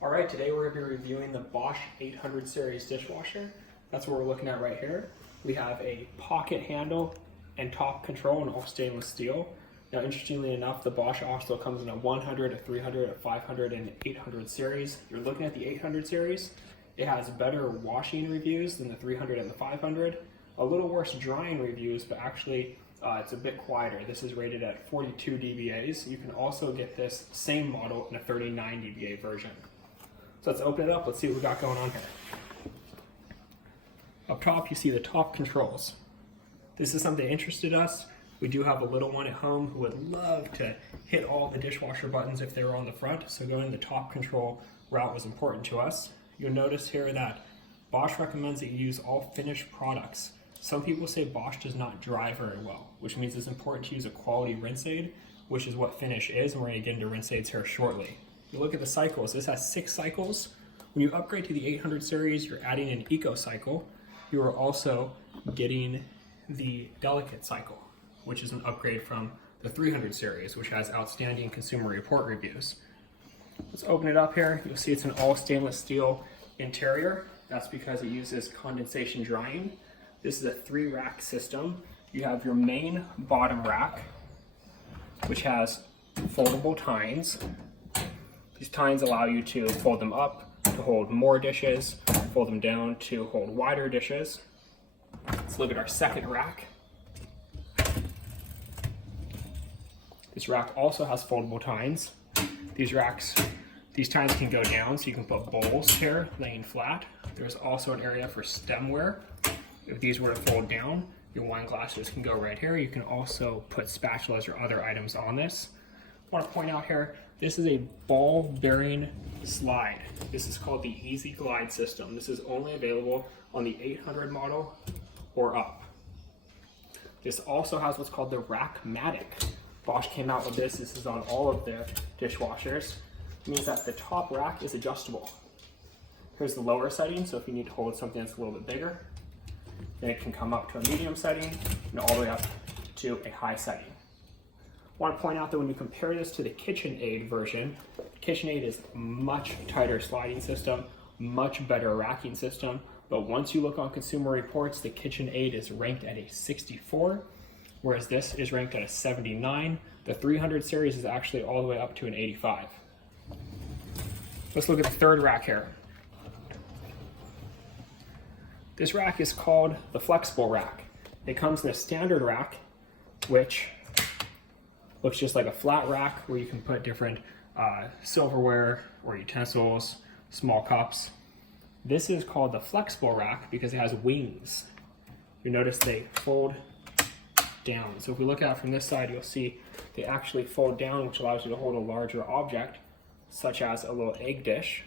All right, today we're going to be reviewing the Bosch 800 series dishwasher. That's what we're looking at right here. We have a pocket handle and top control in all stainless steel. Now, interestingly enough, the Bosch also comes in a 100, a 300, a 500, and 800 series. You're looking at the 800 series. It has better washing reviews than the 300 and the 500. A little worse drying reviews, but actually it's a bit quieter. This is rated at 42 dBAs. You can also get this same model in a 39 dBA version. So let's open it up. Let's see what we got going on here. Up top, you see the top controls. This is something that interested us. We do have a little one at home who would love to hit all the dishwasher buttons if they were on the front, so going the top control route was important to us. You'll notice here that Bosch recommends that you use all finished products. Some people say Bosch does not dry very well, which means it's important to use a quality rinse aid, which is what Finish is, and we're going to get into rinse aids here shortly. You look at the cycles, this has 6 cycles. When you upgrade to the 800 series, you're adding an eco cycle. You are also getting the delicate cycle, which is an upgrade from the 300 series, which has outstanding consumer report reviews. Let's open it up here. You'll see it's an all stainless steel interior. That's because it uses condensation drying. This is a 3-rack system. You have your main bottom rack, which has foldable tines. These tines allow you to fold them up to hold more dishes, fold them down to hold wider dishes. Let's look at our second rack. This rack also has foldable tines. These tines can go down, so you can put bowls here laying flat. There's also an area for stemware. If these were to fold down, your wine glasses can go right here. You can also put spatulas or other items on this. I want to point out here, this is a ball bearing slide. This is called the Easy Glide system. This is only available on the 800 model or up. This also has what's called the Rackmatic. Bosch came out with this. This is on all of their dishwashers. It means that the top rack is adjustable. Here's the lower setting, so if you need to hold something that's a little bit bigger, then it can come up to a medium setting and all the way up to a high setting. I want to point out that when you compare this to the Kitchenaid version, the Kitchenaid is a much tighter sliding system, much better racking system, but once you look on consumer reports, the Kitchenaid is ranked at a 64, whereas this is ranked at a 79. The 300 series is actually all the way up to an 85. Let's look at the third rack here. This rack is called the flexible rack. It comes in a standard rack, which looks just like a flat rack where you can put different silverware or utensils, small cups. This is called the flexible rack because it has wings. You notice they fold down. So if we look at it from this side, you'll see they actually fold down, which allows you to hold a larger object, such as a little egg dish.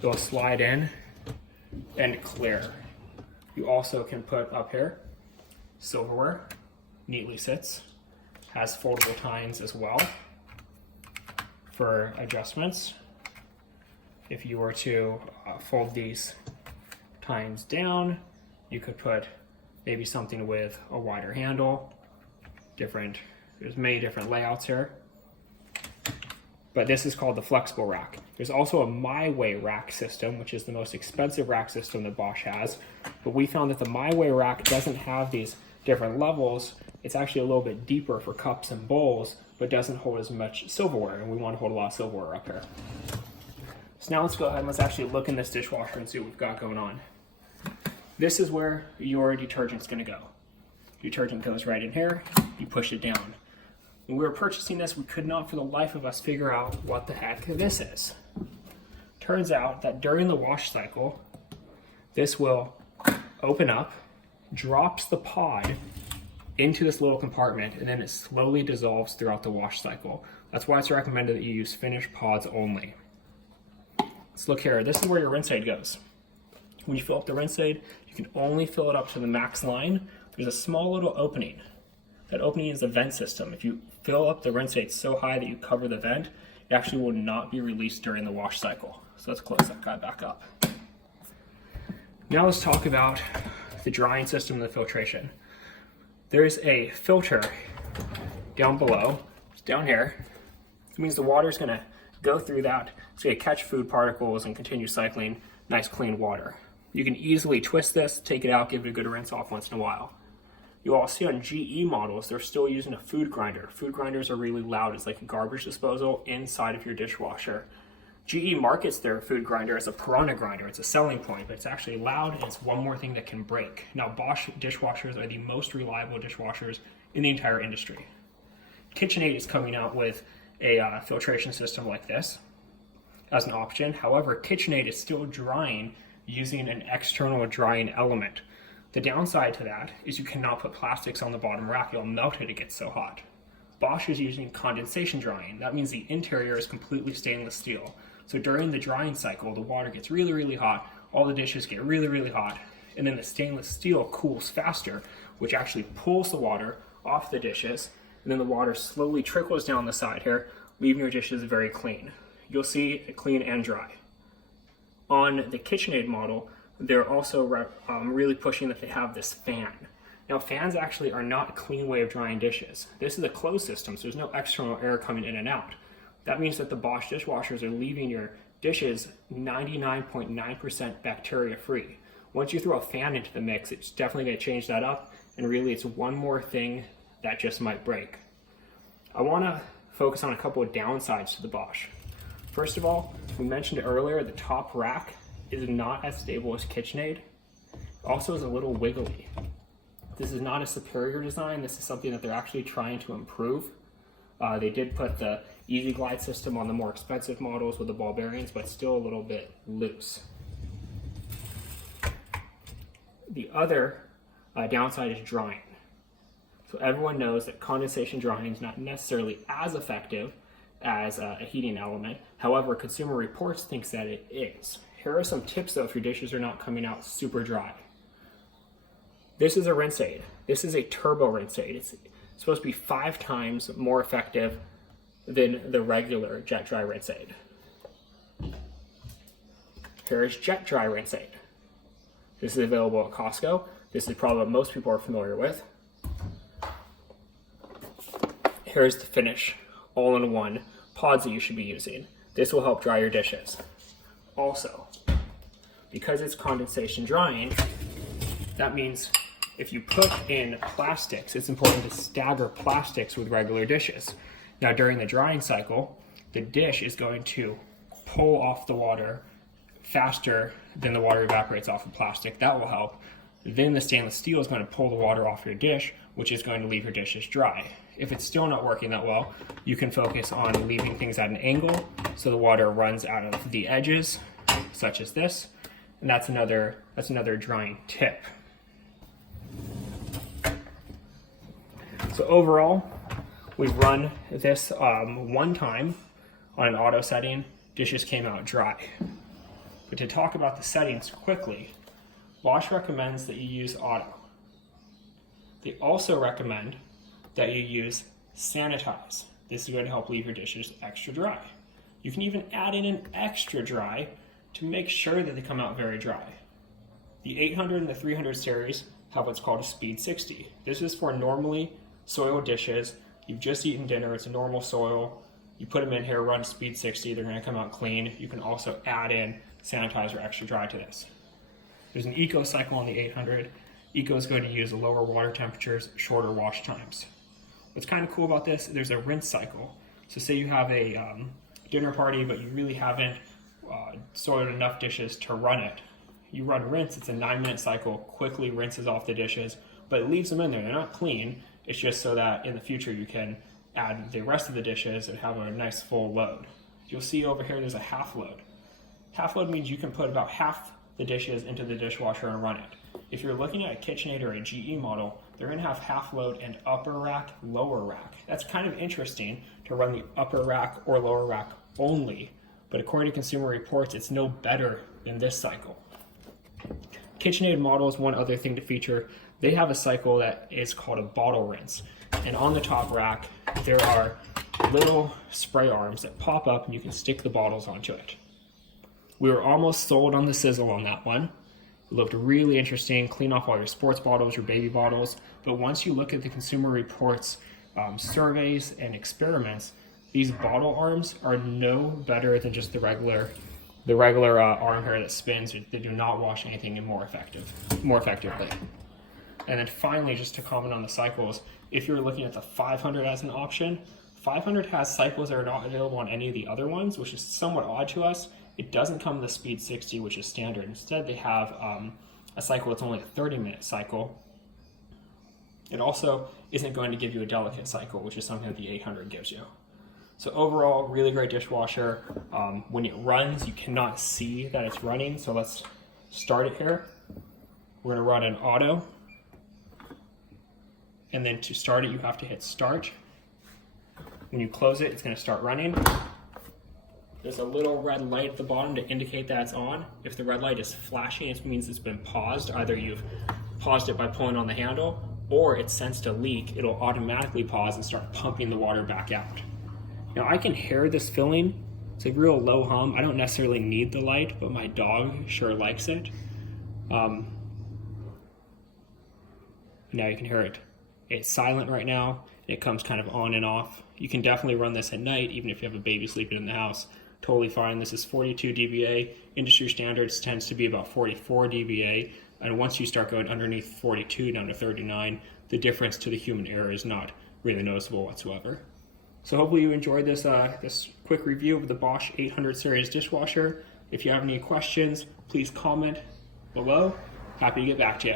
They'll slide in and clear. You also can put up here silverware, neatly sits, has foldable tines as well for adjustments. If you were to fold these tines down, you could put maybe something with a wider handle. There's many different layouts here. But this is called the flexible rack. There's also a My Way rack system, which is the most expensive rack system that Bosch has. But we found that the My Way rack doesn't have these different levels. It's actually a little bit deeper for cups and bowls, but doesn't hold as much silverware, and we want to hold a lot of silverware up here. So now let's go ahead and let's actually look in this dishwasher and see what we've got going on. This is where your detergent's gonna go. Detergent goes right in here, you push it down. When we were purchasing this, we could not for the life of us figure out what the heck this is. Turns out that during the wash cycle, this will open up, drops the pod into this little compartment, and then it slowly dissolves throughout the wash cycle. That's why it's recommended that you use finished pods only. Let's look here. This is where your rinse aid goes. When you fill up the rinse aid, you can only fill it up to the max line. There's a small little opening. That opening is a vent system. If you fill up the rinse aid so high that you cover the vent, it actually will not be released during the wash cycle. So let's close that guy back up. Now let's talk about the drying system and the filtration. There's a filter down below, it's down here, It means the water is going to go through that, it's going to catch food particles and continue cycling nice clean water. You can easily twist this, take it out, give it a good rinse off once in a while. You'll all see on GE models, they're still using a food grinder. Food grinders are really loud. It's like a garbage disposal inside of your dishwasher. GE markets their food grinder as a piranha grinder. It's a selling point, but it's actually loud and it's one more thing that can break. Now, Bosch dishwashers are the most reliable dishwashers in the entire industry. KitchenAid is coming out with a filtration system like this as an option. However, KitchenAid is still drying using an external drying element. The downside to that is you cannot put plastics on the bottom rack. You'll melt it gets so hot. Bosch is using condensation drying. That means the interior is completely stainless steel. So during the drying cycle, the water gets really, really hot. All the dishes get really, really hot. And then the stainless steel cools faster, which actually pulls the water off the dishes. And then the water slowly trickles down the side here, leaving your dishes very clean. You'll see it clean and dry. On the KitchenAid model, they're also really pushing that they have this fan. Now, fans actually are not a clean way of drying dishes. This is a closed system, so there's no external air coming in and out. That means that the Bosch dishwashers are leaving your dishes 99.9% bacteria free. Once you throw a fan into the mix, it's definitely going to change that up, and really it's one more thing that just might break. I want to focus on a couple of downsides to the Bosch. First of all, we mentioned earlier, the top rack is not as stable as KitchenAid. It also is a little wiggly. This is not a superior design. This is something that they're actually trying to improve. They did put the Easy Glide system on the more expensive models with the ball bearings, but still a little bit loose. The other downside is drying. So everyone knows that condensation drying is not necessarily as effective as a heating element. However, Consumer Reports thinks that it is. Here are some tips though if your dishes are not coming out super dry. This is a rinse aid. This is a turbo rinse aid. It's supposed to be 5 times more effective than the regular jet dry rinse aid. Here's jet dry rinse aid. This is available at Costco. This is probably what most people are familiar with. Here's the finish, all-in-one pods that you should be using. This will help dry your dishes. Also, because it's condensation drying, that means if you put in plastics, it's important to stagger plastics with regular dishes. Now, during the drying cycle, the dish is going to pull off the water faster than the water evaporates off the plastic. That will help. Then the stainless steel is going to pull the water off your dish, which is going to leave your dishes dry. If it's still not working that well, you can focus on leaving things at an angle so the water runs out of the edges, such as this. And that's another drying tip. So overall, we've run this one time on an auto setting. Dishes came out dry. But to talk about the settings quickly, Bosch recommends that you use auto. They also recommend that you use sanitize. This is going to help leave your dishes extra dry. You can even add in an extra dry to make sure that they come out very dry. The 800 and the 300 series have what's called a speed 60. This is for normally soiled dishes. You've just eaten dinner, it's a normal soil. You put them in here, run speed 60, they're going to come out clean. You can also add in sanitize or extra dry to this. There's an eco cycle on the 800. Eco is going to use lower water temperatures, shorter wash times. What's kind of cool about this, there's a rinse cycle. So say you have a dinner party, but you really haven't soiled enough dishes to run it. You run rinse, it's a 9-minute cycle, quickly rinses off the dishes, but it leaves them in there. They're not clean. It's just so that in the future you can add the rest of the dishes and have a nice full load. You'll see over here there's a half load. Half load means you can put about half the dishes into the dishwasher and run it. If you're looking at a KitchenAid or a GE model, they're going to have half load and upper rack, lower rack. That's kind of interesting to run the upper rack or lower rack only, but according to Consumer Reports, it's no better than this cycle. KitchenAid models, one other thing to feature, they have a cycle that is called a bottle rinse. And on the top rack, there are little spray arms that pop up and you can stick the bottles onto it. We were almost sold on the sizzle on that one. It looked really interesting, clean off all your sports bottles, your baby bottles. But once you look at the Consumer Reports surveys and experiments, these bottle arms are no better than just the regular arm here that spins. They do not wash anything more effectively. And then finally, just to comment on the cycles, if you're looking at the 500 as an option, 500 has cycles that are not available on any of the other ones, which is somewhat odd to us. It doesn't come with the speed 60, which is standard. Instead, they have a cycle that's only a 30-minute cycle. It also isn't going to give you a delicate cycle, which is something that the 800 gives you. So overall, really great dishwasher. When it runs, you cannot see that it's running. So let's start it here. We're gonna run an auto. And then to start it, you have to hit start. When you close it, it's gonna start running. There's a little red light at the bottom to indicate that it's on. If the red light is flashing, it means it's been paused. Either you've paused it by pulling on the handle, or it sensed a leak. It'll automatically pause and start pumping the water back out. Now I can hear this filling. It's a real low hum. I don't necessarily need the light, but my dog sure likes it. Now you can hear it. It's silent right now. It comes kind of on and off. You can definitely run this at night, even if you have a baby sleeping in the house. Totally fine. This is 42 dBA. Industry standards tends to be about 44 dBA. And once you start going underneath 42 down to 39, the difference to the human ear is not really noticeable whatsoever. So hopefully you enjoyed this this quick review of the Bosch 800 series dishwasher. If you have any questions, please comment below. Happy to get back to you.